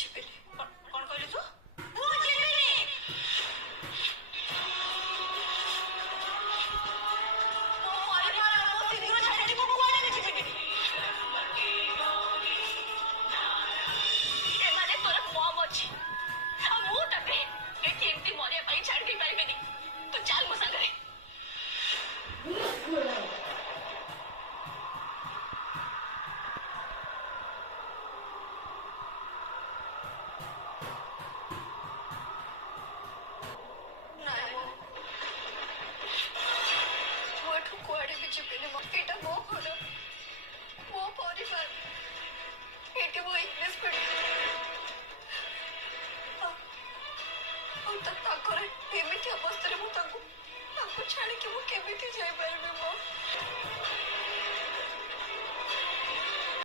ଯିବିନି। କଣ କହିଲୁ ତୁ? ମୁଁ ଯିବିନି। ମୋ ପରିବାର ମୋ ସିନ୍ଦୁର ଛାଡ଼ିକି ମୁଁ କୁଆଡ଼େ ବି ଯିବିନି। ଏମାନେ ତୋର ମମ୍ ଅଛି ଆଉ ମୁଁ ତତେ ଏଠି ଏମିତି ମରିବା ପାଇଁ ଛାଡ଼ି ଦେଇ ପାରିବିନି। ତୁ ଚାଲ ମୋ ସାଙ୍ଗରେ। कुआड़े भी जीविनी एटा मो घर मो परिवार एटी मो इंग्लिश एमती अवस्था छाड़ी कि मुझे जाई पारि मो